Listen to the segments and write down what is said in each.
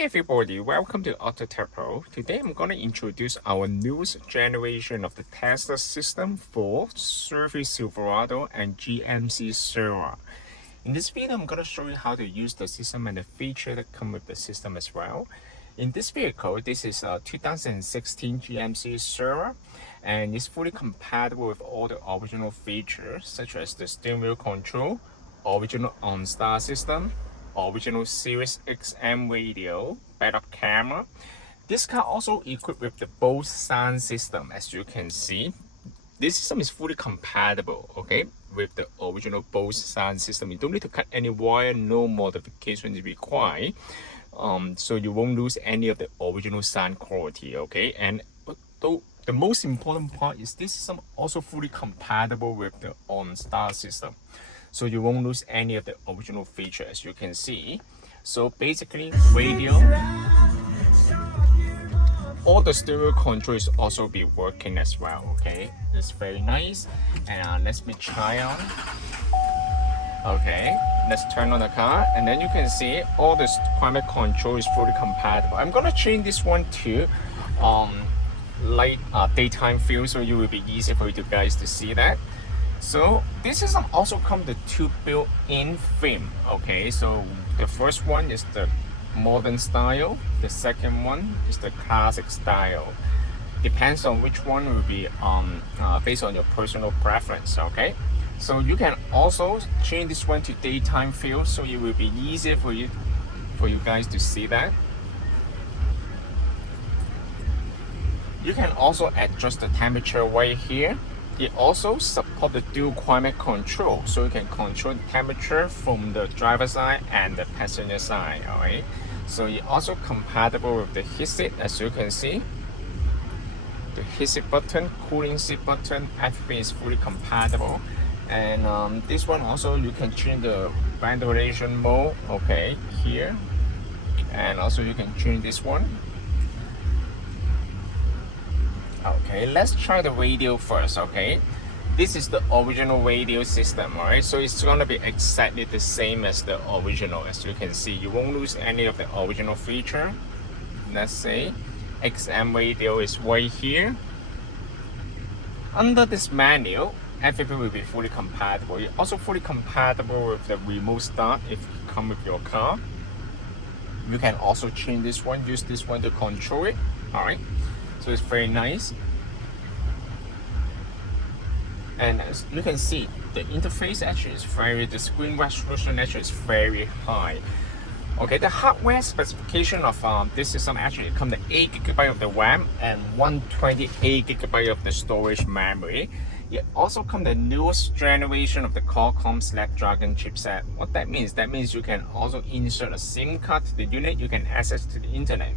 Hey everybody, welcome to AutoTecPro. Today I'm going to introduce our newest generation of the Tesla system for Chevy Silverado and GMC Sirius. In this video, I'm going to show you how to use the system and the feature that come with the system as well. In this vehicle, this is a 2016 GMC Sirius, and it's fully compatible with all the original features such as the steering wheel control, original Onstar system, original Sirius XM radio, backup camera. This car also equipped with the Bose sound system. As you can see, this system is fully compatible, okay, with the original Bose sound system. You don't need to cut any wire, no modification is required. So you won't lose any of the original sound quality, okay. And though the most important part is this system also fully compatible with the OnStar system. So you won't lose any of the original features, as you can see. So basically, radio, all the stereo controls also be working as well, okay? It's very nice. And let me try on. Okay, let's turn on the car, and then you can see all the climate control is fully compatible. I'm gonna change this one to light daytime view, so it will be easy for you guys to see that. So this system also comes with two built-in theme. Okay, so the first one is the modern style, the second one is the classic style. Depends on which one will be based on your personal preference. Okay, so you can also change this one to daytime view, so it will be easier for you guys to see that. You can also adjust the temperature right here. It also supports the dual climate control, so you can control the temperature from the driver's side and the passenger side. Alright, so it's also compatible with the heat seat, as you can see. The heat seat button, cooling seat button, everything is fully compatible. And this one also you can change the ventilation mode. Okay, here, and also you can change this one. Okay, let's try the radio first. Okay, this is the original radio system. Alright, so it's gonna be exactly the same as the original. As you can see, you won't lose any of the original feature. Let's say XM radio is right here. Under this menu, everything will be fully compatible. It's also fully compatible with the remote start if you come with your car. You can also change this one, use this one to control it. Alright, so it's very nice. And as you can see, the interface actually is the screen resolution actually is very high. Okay, the hardware specification of this system actually comes with 8 GB of the RAM and 128 GB of the storage memory. It also comes the newest generation of the Qualcomm Snapdragon chipset. What that means you can also insert a SIM card to the unit. You can access to the internet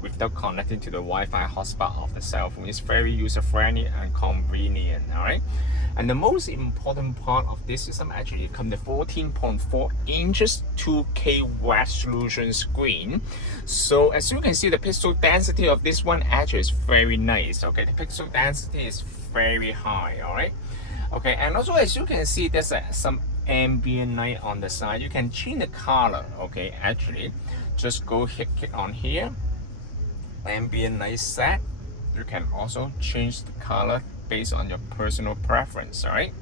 without connecting to the Wi-Fi hotspot of the cell phone. It's very user-friendly and convenient. Alright, and the most important part of this system actually comes the 14.4 inches 2K resolution screen. So as you can see, the pixel density of this one actually is very nice. Okay, the pixel density is very high. Alright, okay, and also as you can see, there's some ambient light on the side. You can change the color. Okay, actually just go hit on here, ambient light set. You can also change the color based on your personal preference. Alright,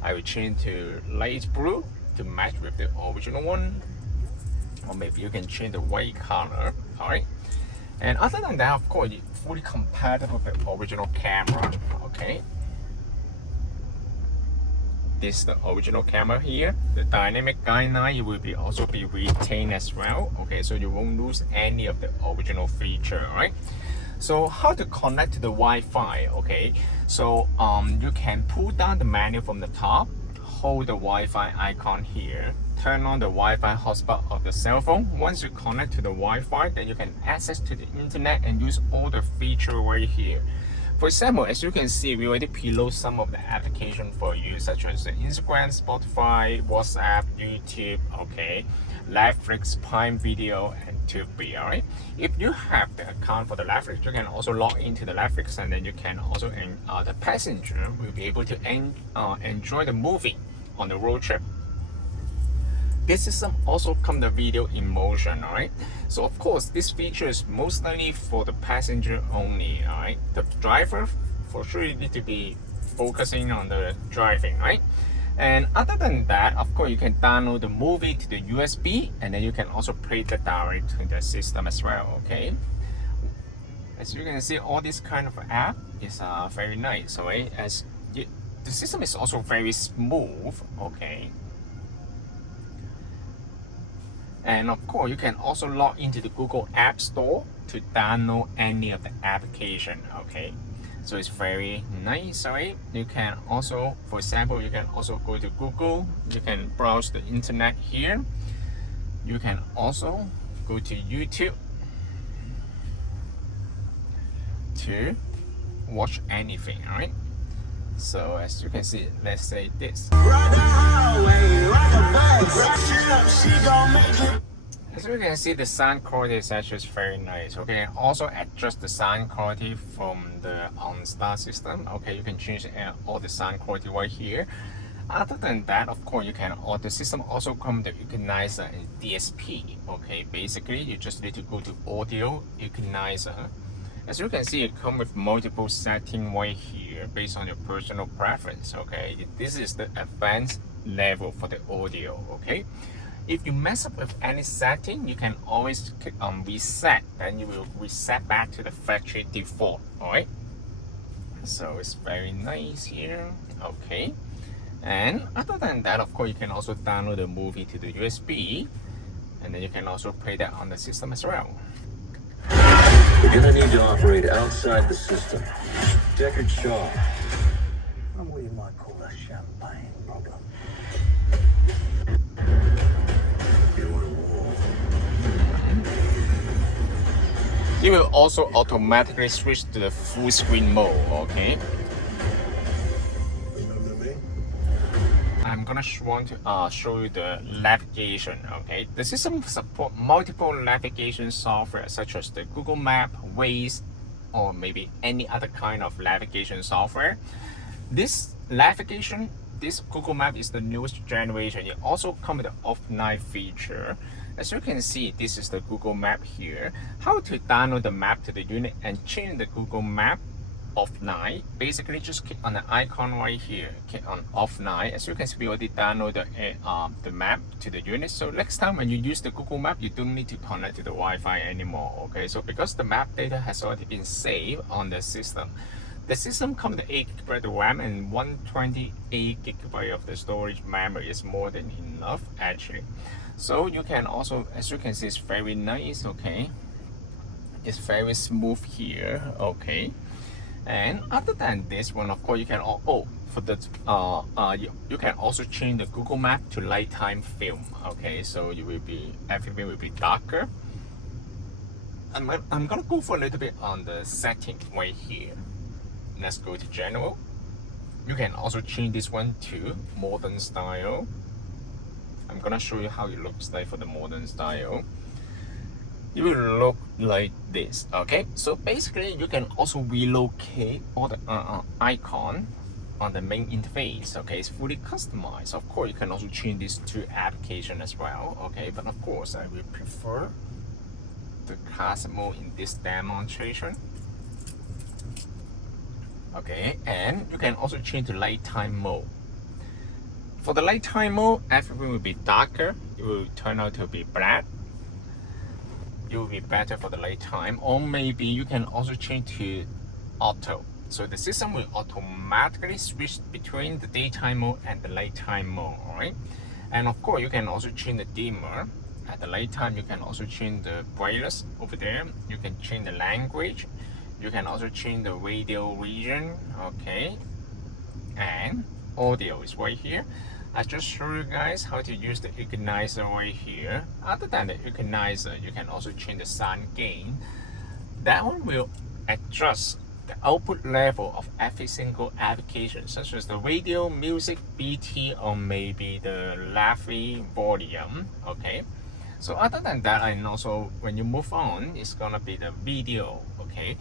I will change to light blue to match with the original one, or maybe you can change the white color. Alright, and other than that, of course, it's fully compatible with the original camera. Okay, this is the original camera here. The dynamic guideline will also be retained as well. Okay, so you won't lose any of the original feature. Right, so how to connect to the Wi-Fi? Okay, so you can pull down the menu from the top, hold the Wi-Fi icon here, turn on the Wi-Fi hotspot of the cell phone. Once you connect to the Wi-Fi, then you can access to the internet and use all the features right here. For example, as you can see, we already preload some of the application for you, such as Instagram, Spotify, WhatsApp, YouTube, okay, Netflix, Prime Video, and Tubi. Alright, if you have the account for the Netflix, you can also log into the Netflix, and then you can also the passenger will be able to enjoy the movie on the road trip. this system also come the video in motion, alright? So of course, this feature is mostly for the passenger only, alright? The driver, for sure, you need to be focusing on the driving, right? And other than that, of course, you can download the movie to the USB, and then you can also play the direct to the system as well, okay? As you can see, all this kind of app is very nice, alright? The system is also very smooth, okay? And of course, you can also log into the Google App Store to download any of the application, okay? So it's very nice, right? You can also, for example, you can also go to Google, you can browse the internet here. You can also go to YouTube to watch anything, right? So as you can see, let's say this. As you can see, the sound quality is actually very nice. Okay, also adjust the sound quality from the Onstar system. Okay, you can change all the sound quality right here. Other than that, of course, you can. The system also comes with the equalizer and DSP. Okay, basically, you just need to go to audio equalizer. As you can see, it comes with multiple settings right here based on your personal preference. Okay, this is the advanced level for the audio. Okay, if you mess up with any setting, you can always click on reset, then you will reset back to the factory default. All right, so it's very nice here. Okay, and other than that, of course, you can also download the movie to the USB, and then you can also play that on the system as well. You're gonna need to operate outside the system. Deckard Shaw. I'm what you might call a champagne problem. You want a wall. It will also automatically switch to the full screen mode, okay? Remember me? I'm gonna want to show you the navigation, okay? The system supports multiple navigation software such as the Google Map, Waze, or maybe any other kind of navigation software. This navigation, this Google Map is the newest generation. It also comes with the offline feature. As you can see, this is the Google Map here. How to download the map to the unit and change the Google Map offline. Basically, just click on the icon right here. Click on offline. As you can see, we already downloaded the map to the unit. So next time when you use the Google Map, you don't need to connect to the Wi-Fi anymore. Okay, so because the map data has already been saved on the system. The system comes with 8 GB RAM and 128 GB of the storage memory is more than enough actually. So you can also, as you can see, it's very nice. Okay, it's very smooth here. Okay. And other than this one, of course, you can for the you can also change the Google Map to nighttime film. Okay, so everything will be darker. I'm gonna go for a little bit on the setting right here. Let's go to general. You can also change this one to modern style. I'm gonna show you how it looks like for the modern style. It will look like this. Okay, so basically you can also relocate all the icon on the main interface. Okay, it's fully customized. Of course, you can also change this to application as well. Okay, but of course I will prefer the classic mode in this demonstration. Okay, and you can also change the nighttime mode. For the nighttime mode, everything will be darker. It will turn out to be black. It will be better for the nighttime, or maybe you can also change to auto. So the system will automatically switch between the daytime mode and the nighttime mode, alright? And of course, you can also change the dimmer. At the nighttime, you can also change the brightness over there. You can change the language. You can also change the radio region, okay? And audio is right here. I just show you guys how to use the equalizer right here. Other than the equalizer, you can also change the sound gain. That one will adjust the output level of every single application, such as the radio, music, BT, or maybe the Laffy volume. Okay. So other than that, and also when you move on, it's gonna be the video. Okay.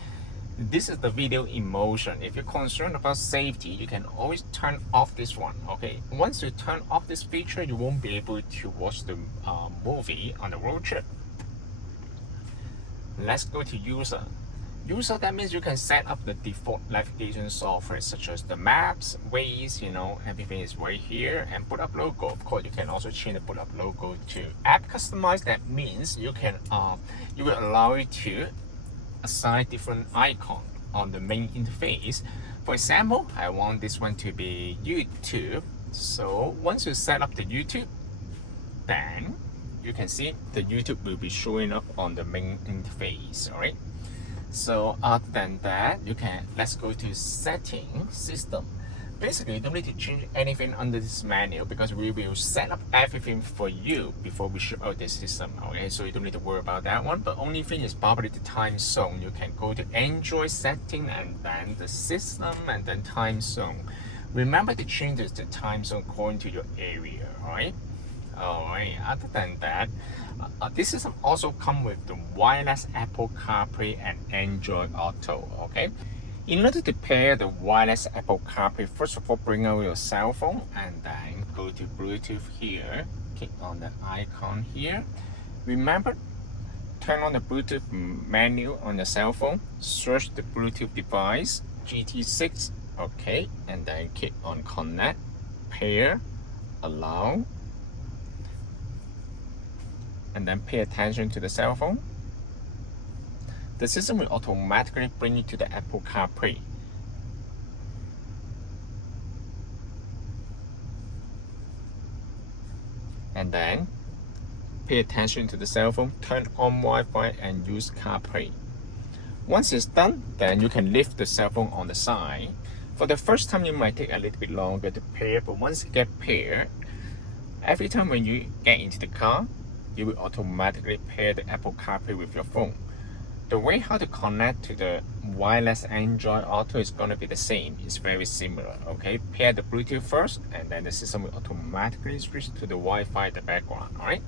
This is the video in motion. If you're concerned about safety, you can always turn off this one. Okay, once you turn off this feature, you won't be able to watch the movie on the road trip. Let's go to user. User, that means you can set up the default navigation software such as the maps, Waze, you know, everything is right here. And put up logo, of course, you can also change the put up logo to app customize. That means you can you will allow it to assign different icon on the main interface. For example, I want this one to be YouTube. So once you set up the YouTube, then you can see the YouTube will be showing up on the main interface. All right. So other than that, you can, let's go to setting system. Basically, you don't need to change anything under this menu because we will set up everything for you before we ship out the system. Okay, so you don't need to worry about that one. But only thing is probably the time zone. You can go to Android setting and then the system and then time zone. Remember to change the time zone according to your area. Alright. Alright. Other than that, this system also comes with the wireless Apple CarPlay and Android Auto. Okay. In order to pair the wireless Apple CarPlay, first of all, bring out your cell phone and then go to Bluetooth here. Click on the icon here. Remember, turn on the Bluetooth menu on the cell phone. Search the Bluetooth device, GT6. Okay, and then click on Connect, Pair, Allow. And then pay attention to the cell phone. The system will automatically bring you to the Apple CarPlay. And then pay attention to the cell phone, turn on Wi-Fi and use CarPlay. Once it's done, then you can leave the cell phone on the side. For the first time, you might take a little bit longer to pair, but once you get paired, every time when you get into the car, you will automatically pair the Apple CarPlay with your phone. The way how to connect to the wireless Android Auto is going to be the same. It's very similar. Okay, pair the Bluetooth first, and then the system will automatically switch to the Wi-Fi in the background. All right.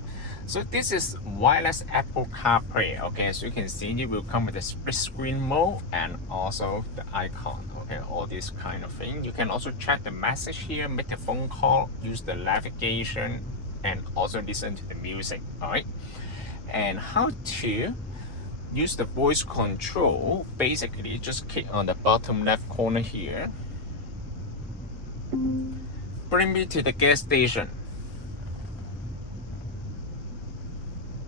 So this is wireless Apple CarPlay. Okay, as you can see, it will come with the split screen mode and also the icon. Okay, all this kind of thing. You can also check the message here, make a phone call, use the navigation, and also listen to the music. All right. And how to use the voice control, basically just click on the bottom left corner here. Bring me to the gas station.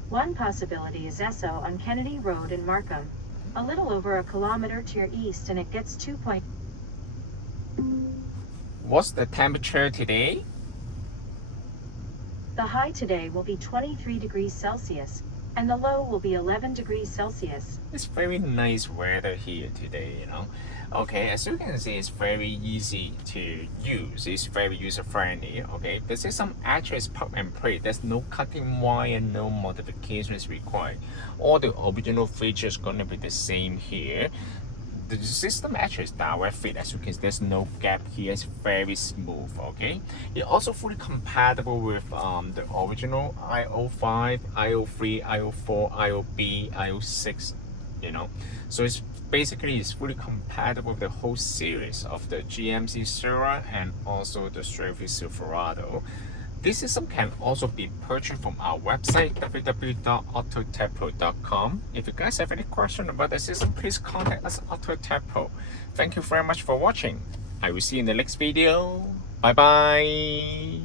One possibility is Esso on Kennedy Road in Markham. A little over a kilometer to your east and it gets 2 point. What's the temperature today? The high today will be 23 degrees Celsius. And the low will be 11 degrees Celsius. It's very nice weather here today, you know. Okay, as you can see, it's very easy to use. It's very user-friendly, okay. The system actually is plug and play. There's no cutting wire, no modifications required. All the original features gonna be the same here. The system actually is direct fit. As you can see, there's no gap here. It's very smooth. Okay, it's also fully compatible with the original IO5, IO3, IO4, IOB, IO6. You know, so it's basically it's fully compatible with the whole series of the GMC Sirius and also the Chevy Silverado. This system can also be purchased from our website www.AutoTecPro.com. If you guys have any question about the system, please contact us at AutoTecPro. Thank you very much for watching. I will see you in the next video. Bye bye.